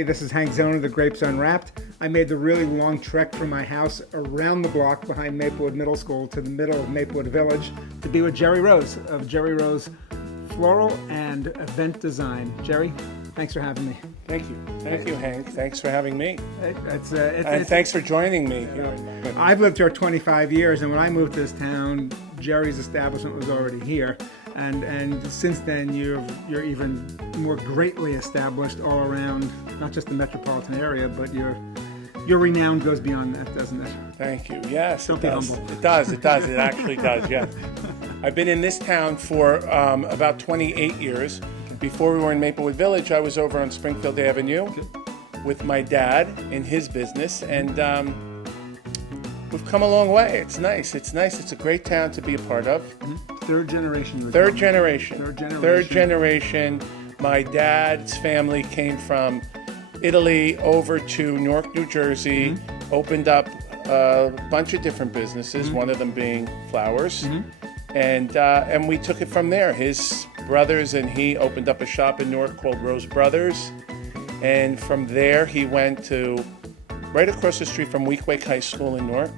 everybody. This is Hank Zona, the Grapes Unwrapped. I made the really long trek from my house around the block behind Maplewood Middle School to the middle of Maplewood Village to be with Jerry Rose of Jerry Rose Floral and Event Design. Jerry, thanks for having me. Thank you. Thank you, Hank. Thanks for having me. And thanks for joining me. I've lived here 25 years, and when I moved to this town, Jerry's establishment was already here. And since then, you're even more greatly established all around, not just the metropolitan area, but your renown goes beyond that, doesn't it? Thank you. Yes, Don't be humble. It does. It does. It actually does. Yeah. I've been in this town for about 28 years. Before we were in Maplewood Village, I was over on Springfield Avenue with my dad in his business, and we've come a long way. It's nice. It's nice. It's a great town to be a part of. Third generation. Third generation. My dad's family came from Italy over to Newark, New Jersey, opened up a bunch of different businesses, one of them being flowers, and we took it from there. His brothers and he opened up a shop in Newark called Rose Brothers, and from there he went to right across the street from Weequahic High School in Newark,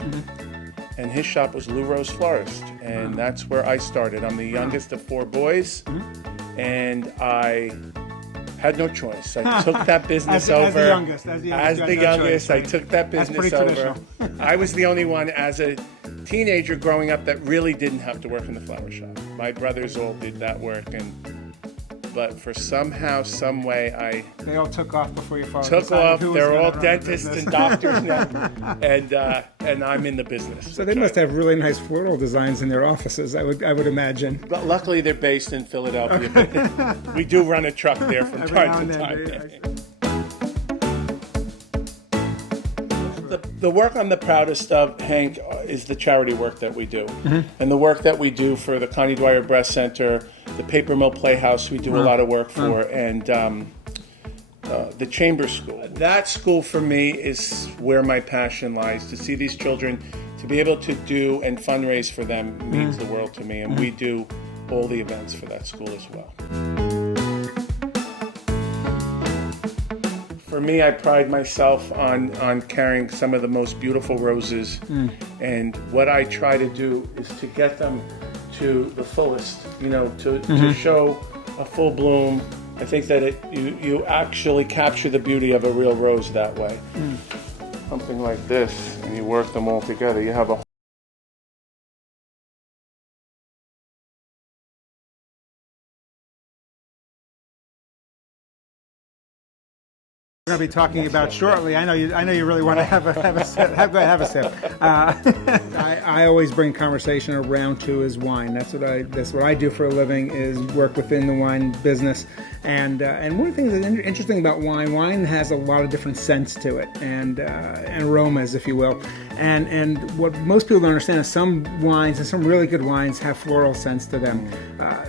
and his shop was Lou Rose Florist, and that's where I started. I'm the youngest of four boys, and I had no choice. I took that business over. As the youngest, I took that business over. I was the only one as a teenager growing up that really didn't have to work in the flower shop. My brothers all did that work, but for somehow, some way, they all took off before your father took off. They're all dentists and doctors now, and I'm in the business. So they must have really nice floral designs in their offices, I would imagine. But luckily, they're based in Philadelphia. But we do run a truck there from time to time. The work I'm the proudest of, Hank, is the charity work that we do. And the work that we do for the Connie Dwyer Breast Center, the Paper Mill Playhouse we do a lot of work for, and the Chamber School. That school for me is where my passion lies. To see these children, to be able to do and fundraise for them means the world to me. And we do all the events for that school as well. For me, I pride myself on carrying some of the most beautiful roses, and what I try to do is to get them to the fullest, to show a full bloom. I think that you actually capture the beauty of a real rose that way. Something like this, and you work them all together. You have a We're going to be talking about shortly. I know you really want to have a sip. Have a sip. I always bring conversation around to is wine. That's what I do for a living, is work within the wine business. And one of the things that's interesting about wine has a lot of different scents to it, and aromas, if you will. And what most people don't understand is some wines, and some really good wines, have floral scents to them.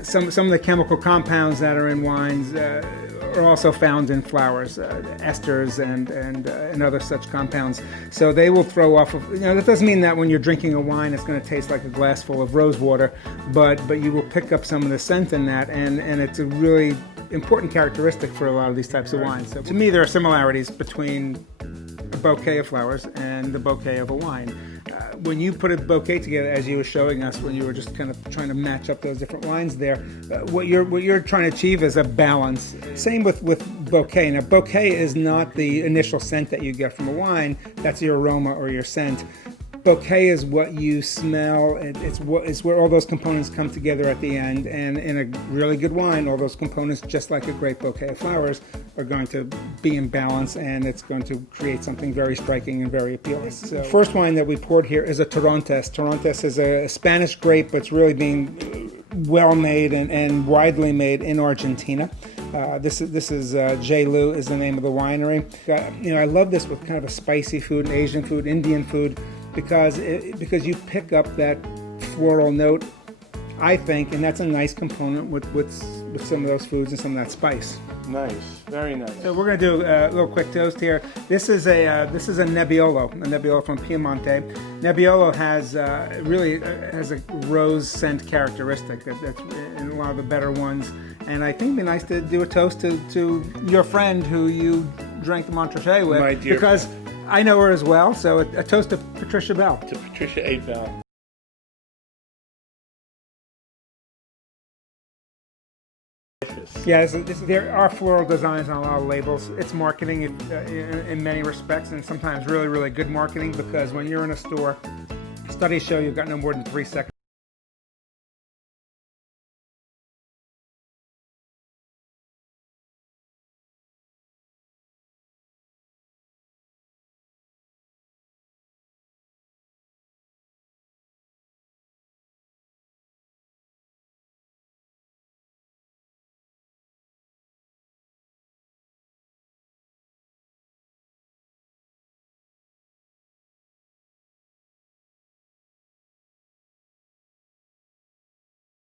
Some of the chemical compounds that are in wines are also found in flowers, esters and other such compounds. So they will throw off that doesn't mean that when you're drinking a wine it's going to taste like a glass full of rose water, but you will pick up some of the scent in that, and it's a really important characteristic for a lot of these types of wines. So to me, there are similarities between a bouquet of flowers and the bouquet of a wine. When you put a bouquet together, as you were showing us when you were just kind of trying to match up those different wines there, what you're trying to achieve is a balance. Same with bouquet. Now, bouquet is not the initial scent that you get from a wine. That's your aroma or your scent. Bouquet is what you smell. It's where all those components come together at the end. And in a really good wine, all those components, just like a great bouquet of flowers, are going to be in balance, and it's going to create something very striking and very appealing. So, the first wine that we poured here is a Torrontés. Torrontés is a Spanish grape, but it's really being well made and widely made in Argentina. This is J. Lou is the name of the winery. I love this with kind of a spicy food, Asian food, Indian food, because you pick up that floral note, I think, and that's a nice component with some of those foods and some of that spice. Nice, very nice. So we're going to do a little quick toast here. This is a Nebbiolo from Piemonte. Nebbiolo has a rose scent characteristic that's in a lot of the better ones, and I think it'd be nice to do a toast to your friend who you drank the Montrachet with, My dear because I know her as well. So a toast to Patricia Bell. To Patricia A. Bell. Yeah, there are floral designs on a lot of labels. It's marketing in many respects, and sometimes really, really good marketing, because when you're in a store, studies show you've got no more than 3 seconds.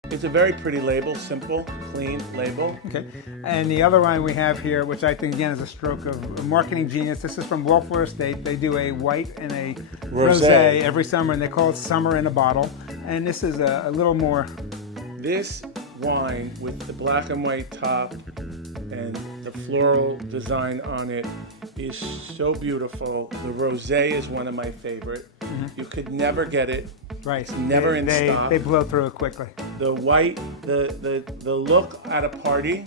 It's a very pretty label, simple, clean label. Okay, and the other one we have here, which I think again is a stroke of marketing genius. This is from Wolfler Estate. They do a white and a rosé every summer, and they call it Summer in a Bottle. And this is a little more. This wine with the black and white top and the floral design on it is so beautiful. The rosé is one of my favorite. You could never get it. Right. It's never in stock. They blow through it quickly. The white, the look at a party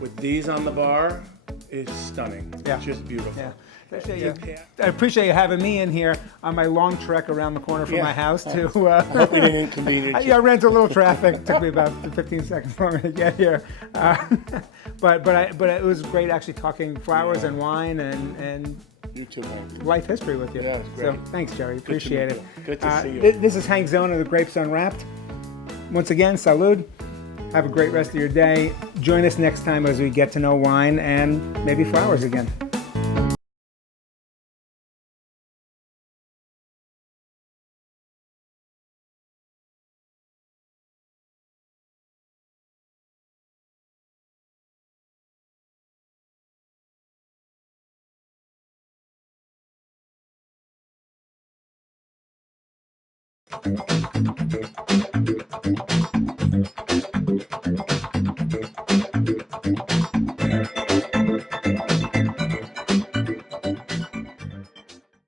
with these on the bar is stunning. Yeah. It's just beautiful. Yeah. I appreciate you having me in here on my long trek around the corner from my house to. I hope we didn't inconvenience you. I ran into a little traffic. Took me about 15 seconds for me to get here. But it was great actually talking flowers and wine and You too, Mike. life history with you. Yeah, it's great. So thanks, Jerry. Appreciate it. Good to see you. This is Hank Zona, the Grapes Unwrapped. Once again, salud. Have a great rest of your day. Join us next time as we get to know wine and maybe flowers again.